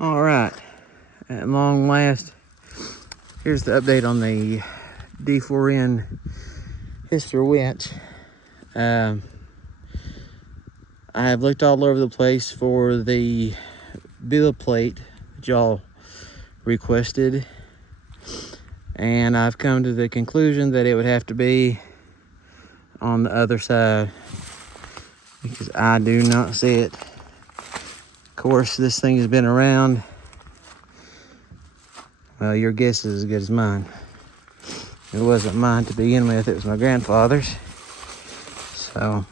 All right, at long last, here's the update on the D4N Hyster winch. I have looked all over the place for the build plate that y'all requested, and I've come to the conclusion that it would have to be on the other side because I do not see it. Of course, this thing has been around. Well, your guess is as good as mine. It wasn't mine to begin with, it was my grandfather's. So,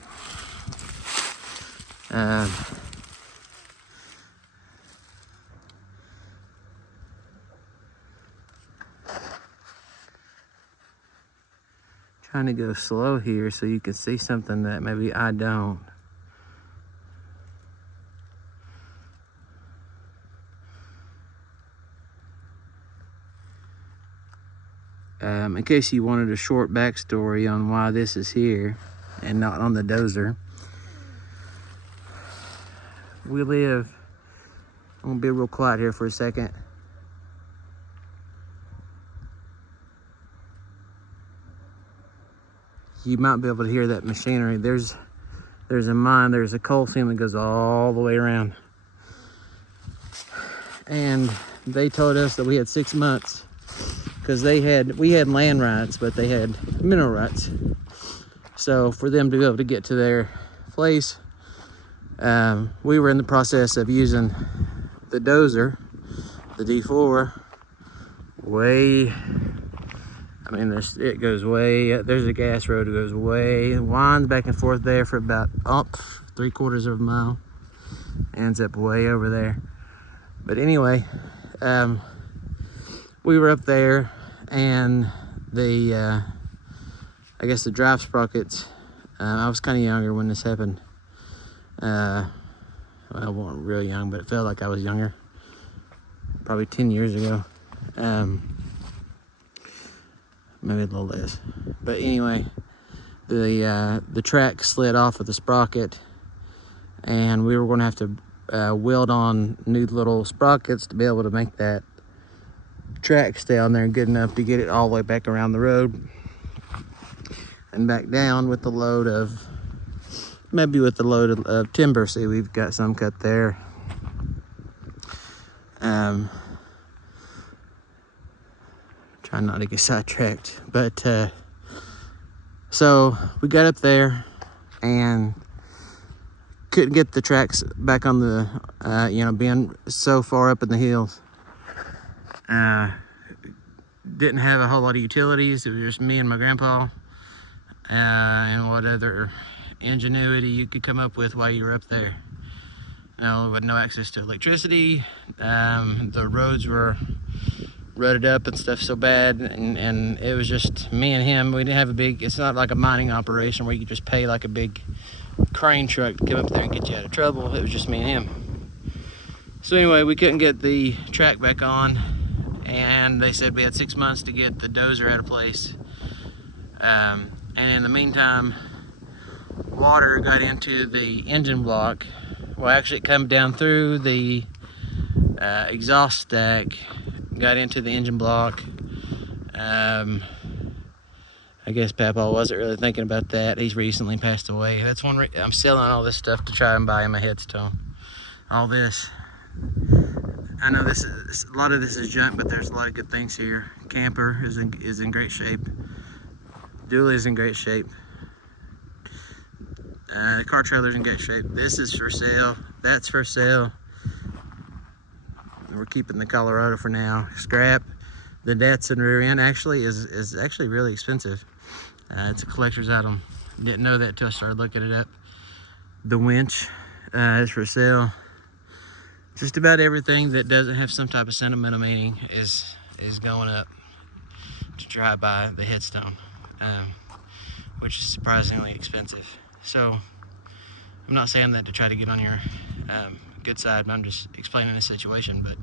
trying to go slow here so you can see something that maybe I don't. In case you wanted a short backstory on why this is here and not on the dozer, we live, I'm gonna be real quiet here for a second. You might be able to hear that machinery. There's a mine, there's a coal seam that goes all the way around. And they told us that we had 6 months because we had land rights, but they had mineral rights. So for them to be able to get to their place, we were in the process of using the dozer, the D4, way, I mean, it goes way, there's a gas road that goes way, winds back and forth there for about 3/4 of a mile, ends up way over there. But anyway, we were up there, and the I guess the drive sprockets, I was kind of younger when this happened. Well, I wasn't real young, but it felt like I was younger, probably 10 years ago, maybe a little less. But anyway, the track slid off of the sprocket, and we were going to have to weld on new little sprockets to be able to make that track stay on there good enough to get it all the way back around the road and back down with the load of, maybe with the load of timber. See, we've got some cut there. Trying not to get sidetracked, but so we got up there and couldn't get the tracks back on the being so far up in the hills. Didn't have a whole lot of utilities. It was just me and my grandpa, and what other ingenuity you could come up with while you were up there. With no access to electricity, the roads were rutted up and stuff so bad, and it was just me and him. We didn't have a big, it's not like a mining operation where you could just pay like a big crane truck to come up there and get you out of trouble. It was just me and him. So anyway, we couldn't get the track back on, and they said we had 6 months to get the dozer out of place. And in the meantime, water got into the engine block. Well, actually it came down through the exhaust stack, got into the engine block. I guess Papa wasn't really thinking about that. He's recently passed away. That's one I'm selling all this stuff to try and buy him a headstone. All this. I know this is, a lot of this is junk, but there's a lot of good things here. Camper is in great shape. Dually is in great shape. The car trailer's in great shape. This is for sale. That's for sale. We're keeping the Colorado for now. Scrap. The Datsun rear end actually is actually really expensive. It's a collector's item. Didn't know that until I started looking it up. The winch is for sale. Just about everything that doesn't have some type of sentimental meaning is going up to try by the headstone, which is surprisingly expensive. So I'm not saying that to try to get on your good side, but I'm just explaining the situation. But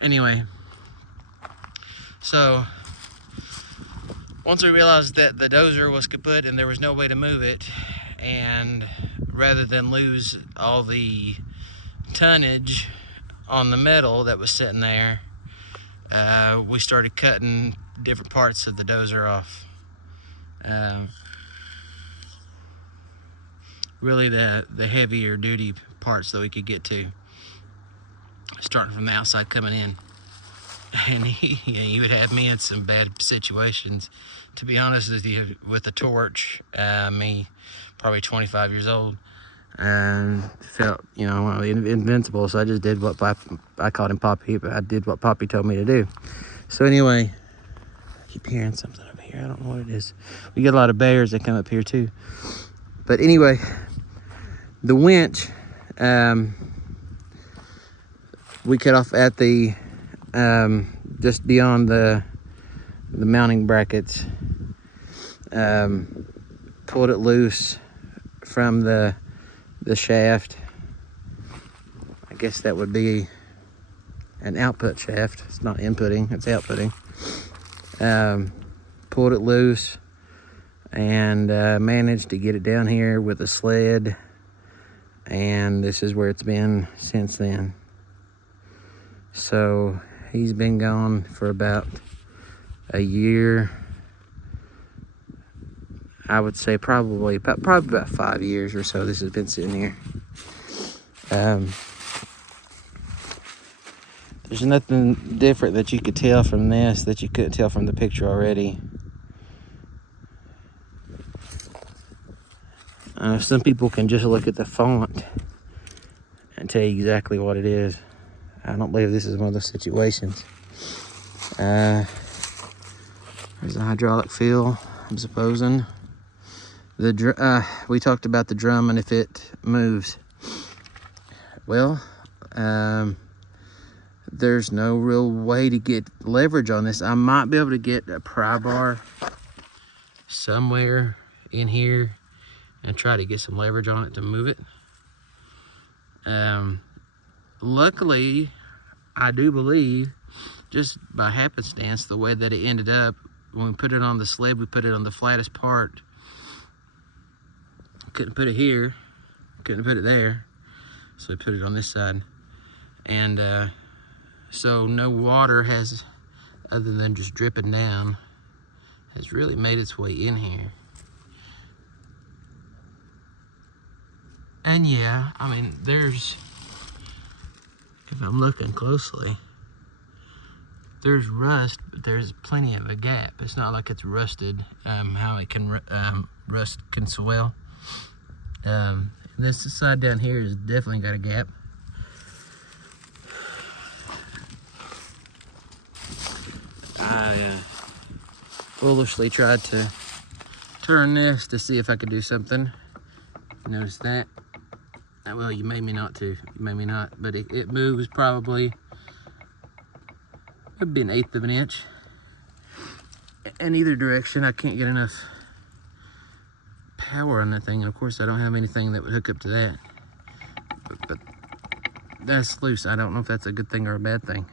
anyway, so once we realized that the dozer was kaput and there was no way to move it, and rather than lose all the tonnage on the metal that was sitting there, we started cutting different parts of the dozer off. Really the heavier duty parts that we could get to, starting from the outside coming in. And he would have me in some bad situations. To be honest with you, with a torch, me, probably 25 years old, and felt, you know, invincible. So I just did what I called him Poppy, but I did what Poppy told me to do. So anyway, I keep hearing something up here. I don't know what it is. We get a lot of bears that come up here too. But anyway, the winch, we cut off at the just beyond the mounting brackets. Pulled it loose from the shaft. I guess that would be an output shaft. It's not inputting, it's outputting. Pulled it loose and managed to get it down here with a sled, and this is where it's been since then. So he's been gone for about a year. I would say probably about 5 years or so this has been sitting here. There's nothing different that you could tell from this that you couldn't tell from the picture already. Some people can just look at the font and tell you exactly what it is. I don't believe this is one of those situations. There's a hydraulic feel, I'm supposing. We talked about the drum and if it moves. Well, there's no real way to get leverage on this. I might be able to get a pry bar somewhere in here and try to get some leverage on it to move it. Luckily, I do believe, just by happenstance, the way that it ended up, when we put it on the sled, we put it on the flattest part. Couldn't put it here, couldn't put it there, so we put it on this side. And so no water has, other than just dripping down, has really made its way in here. And yeah, I mean, there's, if I'm looking closely, there's rust, but there's plenty of a gap. It's not like it's rusted, how it can, rust can swell. This side down here has definitely got a gap. I foolishly tried to turn this to see if I could do something. Notice that. Well, you made me not to. You made me not, but it moves probably, it'd be 1/8 of an inch in either direction. I can't get enough power on that thing, and of course I don't have anything that would hook up to that. But that's loose. I don't know if that's a good thing or a bad thing.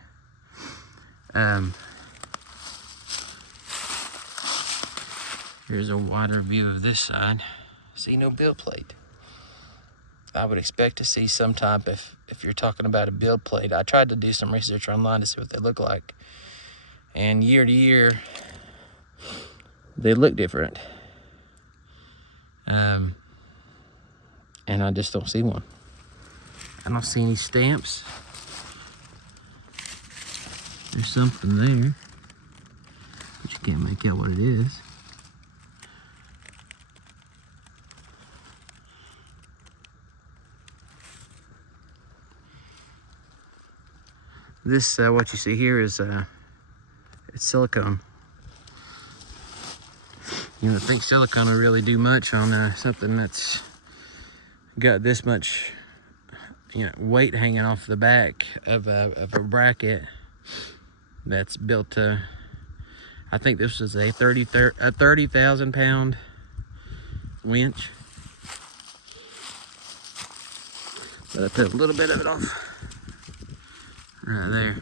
Here's a wider view of this side. See no build plate. I would expect to see some type, if you're talking about a build plate. I tried to do some research online to see what they look like, and year to year they look different. And I just don't see one. I don't see any stamps. There's something there, but you can't make out what it is. This, what you see here is, it's silicone. You don't think silicone will really do much on something that's got this much, you know, weight hanging off the back of a bracket that's built to, I think this is a 30,000 pound winch. But I put a little bit of it off right there.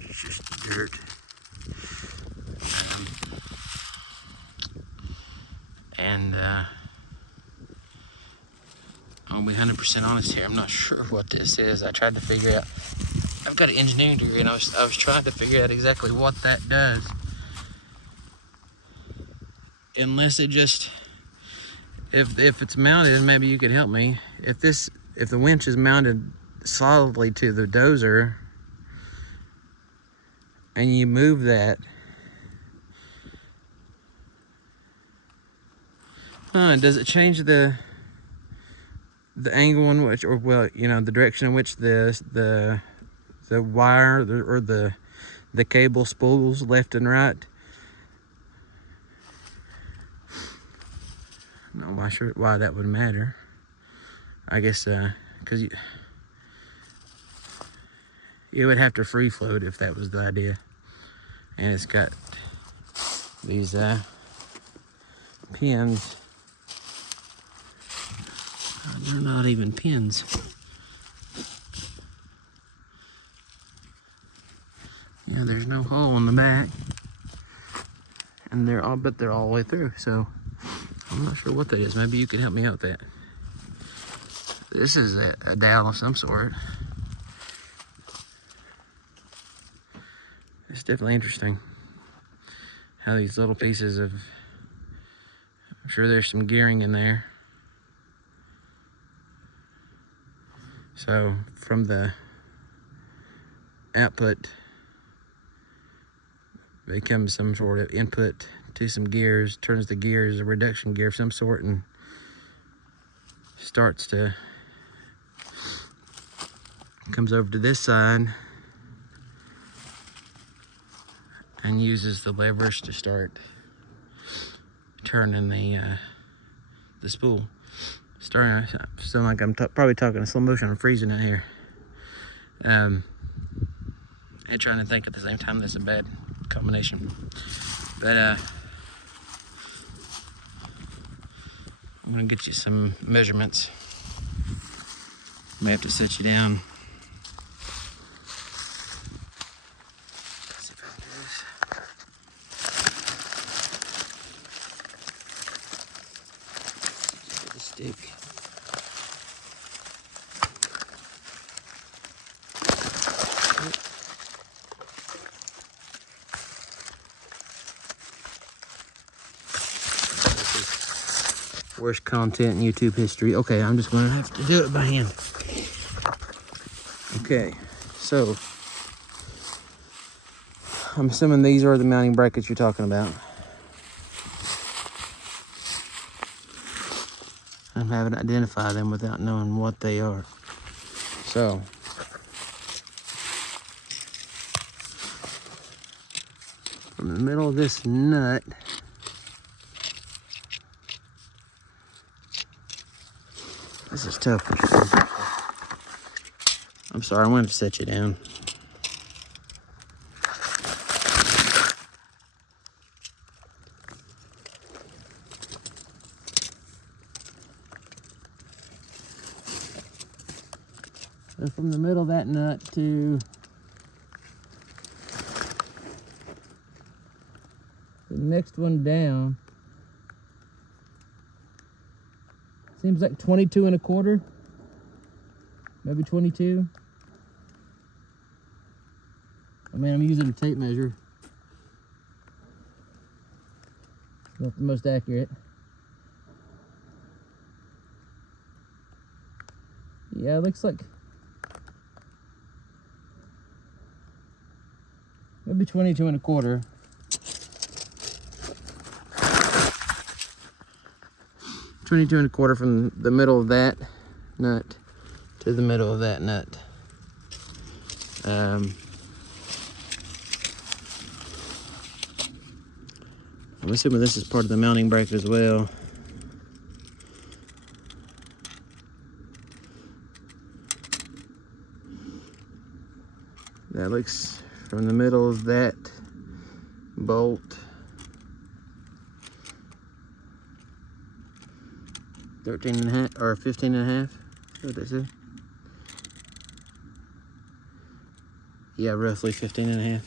It's just dirt. I'm gonna be 100% honest here. I'm not sure what this is. I tried to figure out. I've got an engineering degree, and I was trying to figure out exactly what that does. Unless it just, if it's mounted, maybe you could help me. If the winch is mounted solidly to the dozer, and you move that, does it change the angle in which, or well, you know, the direction in which the wire or the cable spools left and right? I'm not sure why that would matter. I guess because you would have to free float if that was the idea. And it's got these pins. They're not even pins. Yeah, there's no hole in the back, and they're all the way through. So I'm not sure what that is. Maybe you could help me out with that. This is a dowel of some sort. It's definitely interesting how these little pieces of, I'm sure there's some gearing in there. So from the output becomes some sort of input to some gears, turns the gears a reduction gear of some sort, and starts to, comes over to this side and uses the levers to start turning the spool. Starting to sound like I'm probably talking in slow motion. I'm freezing it here. And trying to think at the same time. That's a bad combination. But I'm gonna get you some measurements. May have to set you down. Let's see if I can do this. Get the stick. Worst content in YouTube history. Okay, I'm just gonna have to do it by hand. Okay, so I'm assuming these are the mounting brackets you're talking about. I haven't identified them without knowing what they are. So from the middle of this nut, this is tough. I'm sorry, I'm going to set you down. So from the middle of that nut to the next one down, seems like 22 1/4, maybe 22. I mean, I'm using a tape measure. Not the most accurate. Yeah, it looks like maybe 22 1/4. $22 1/4 from the middle of that nut to the middle of that nut. I'm assuming this is part of the mounting bracket as well. That looks from the middle of that bolt — 13.5 or 15.5. What did I say? Yeah, roughly 15.5.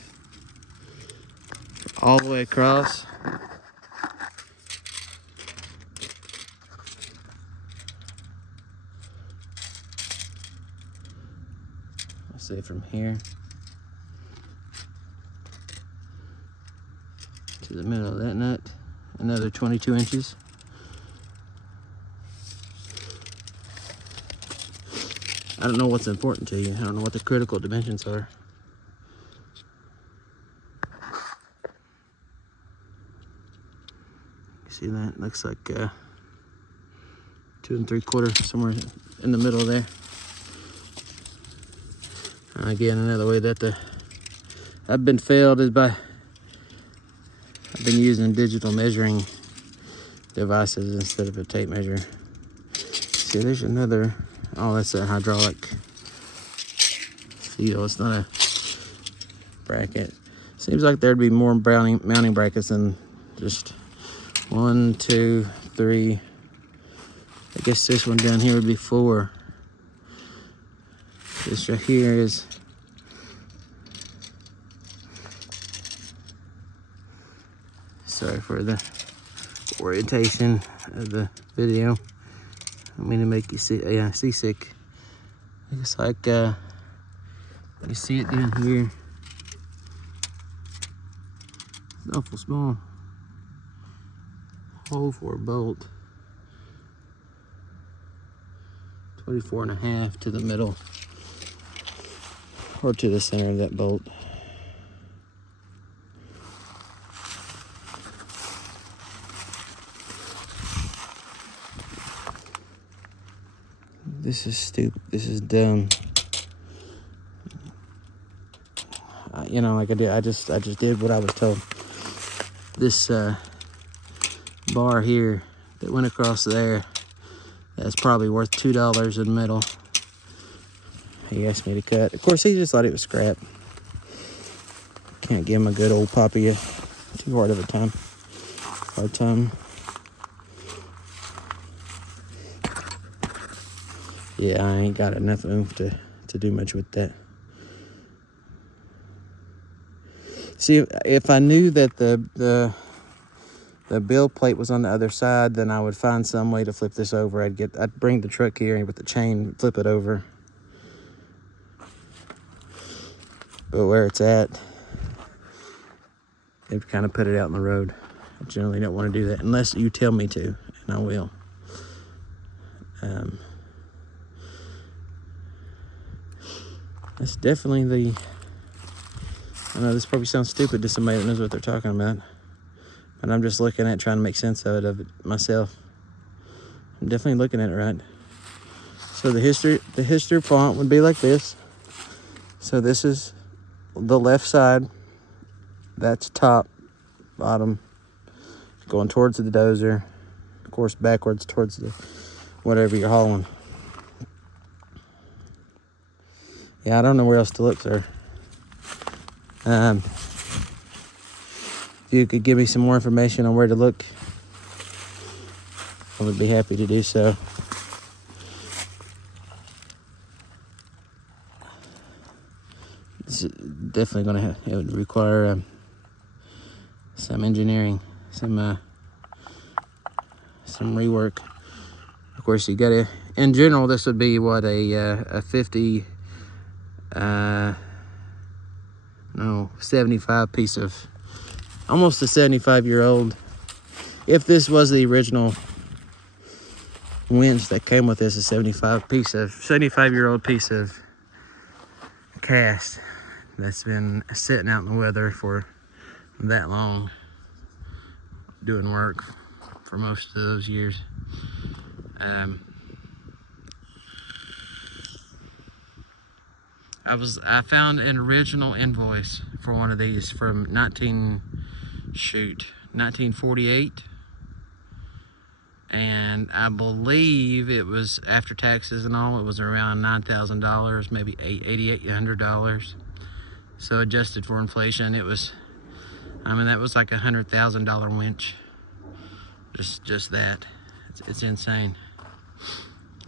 All the way across. say from here to the middle of that nut, another 22 inches. I don't know what's important to you. I don't know what the critical dimensions are. See that? Looks like 2 3/4, somewhere in the middle there. Again, another way that I've been failed is I've been using digital measuring devices instead of a tape measure. See, there's another, oh, that's a hydraulic seal. It's not a bracket. Seems like there'd be more mounting brackets than just 1, 2, 3. I guess this one down here would be 4. This right here is sorry for the orientation of the video. I don't mean to make you seasick. It's like you see it down here. It's awful small. Hole for a bolt. 24.5 to the middle or to the center of that bolt. This is stupid. This is dumb. You know, like I just did what I was told. This bar here that went across there, that's probably worth $2 in metal. He asked me to cut. Of course, he just thought it was scrap. Can't give him a good old poppy too hard of a time. Hard time. Yeah, I ain't got enough oomph to do much with that. See, if I knew that the build plate was on the other side, then I would find some way to flip this over. I'd bring the truck here with the chain, flip it over. But where it's at, they've kind of put it out in the road. I generally don't want to do that unless you tell me to, and I will. That's definitely I know this probably sounds stupid to somebody that knows what they're talking about, but I'm just looking at trying to make sense of it myself. I'm definitely looking at it right. So the Hyster font would be like this. So this is the left side. That's top, bottom, going towards the dozer. Of course, backwards towards the whatever you're hauling. Yeah, I don't know where else to look, sir. If you could give me some more information on where to look, I would be happy to do so. This is definitely going to it would require some engineering, some rework. Of course, you got to. In general, this would be what a 50. 75 piece of, almost a 75-year-old. If this was the original winch that came with this, a 75-year-old piece of cast that's been sitting out in the weather for that long, doing work for most of those years. I found an original invoice for one of these from 1948, and I believe it was after taxes and all, it was around $9,000, maybe $8,800. So adjusted for inflation, it was, I mean, that was like $100,000 winch. Just that, it's insane.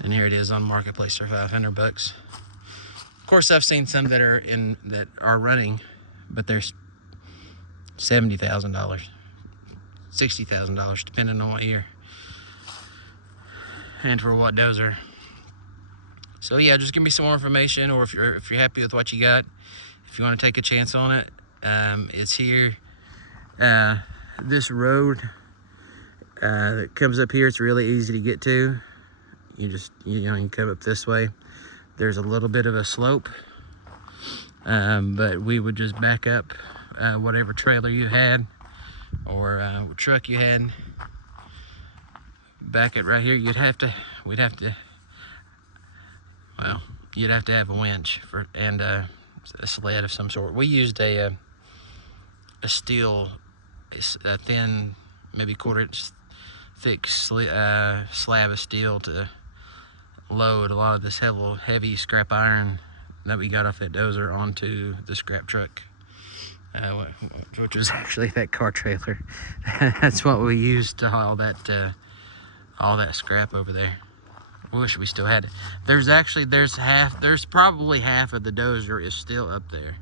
And here it is on Marketplace for $500. Of course, I've seen some that are running, but they're $70,000, $60,000, depending on what year and for what dozer. So yeah, just give me some more information, or if you're happy with what you got, if you want to take a chance on it, it's here. This road that comes up here, it's really easy to get to. You come up this way. There's a little bit of a slope, but we would just back up whatever trailer you had or truck you had. Back it right here. You'd have to have a winch and a sled of some sort. We used a steel, a thin, maybe quarter-inch thick slab of steel to load a lot of this heavy scrap iron that we got off that dozer onto the scrap truck, which was actually that car trailer. That's what we used to haul all that scrap over there. I wish we still had it. There's probably half of the dozer is still up there.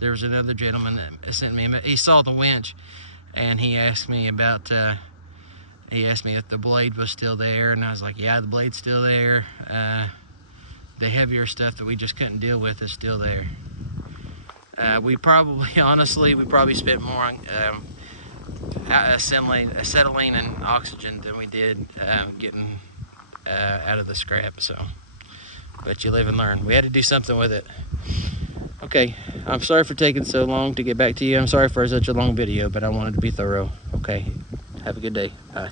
There was another gentleman that sent me, he saw the winch, and he asked me about, he asked me if the blade was still there, and I was like, yeah, the blade's still there. The heavier stuff that we just couldn't deal with is still there. We probably spent more on acetylene and oxygen than we did getting out of the scrap. So, but you live and learn. We had to do something with it. Okay, I'm sorry for taking so long to get back to you. I'm sorry for such a long video, but I wanted to be thorough. Okay, have a good day. Bye.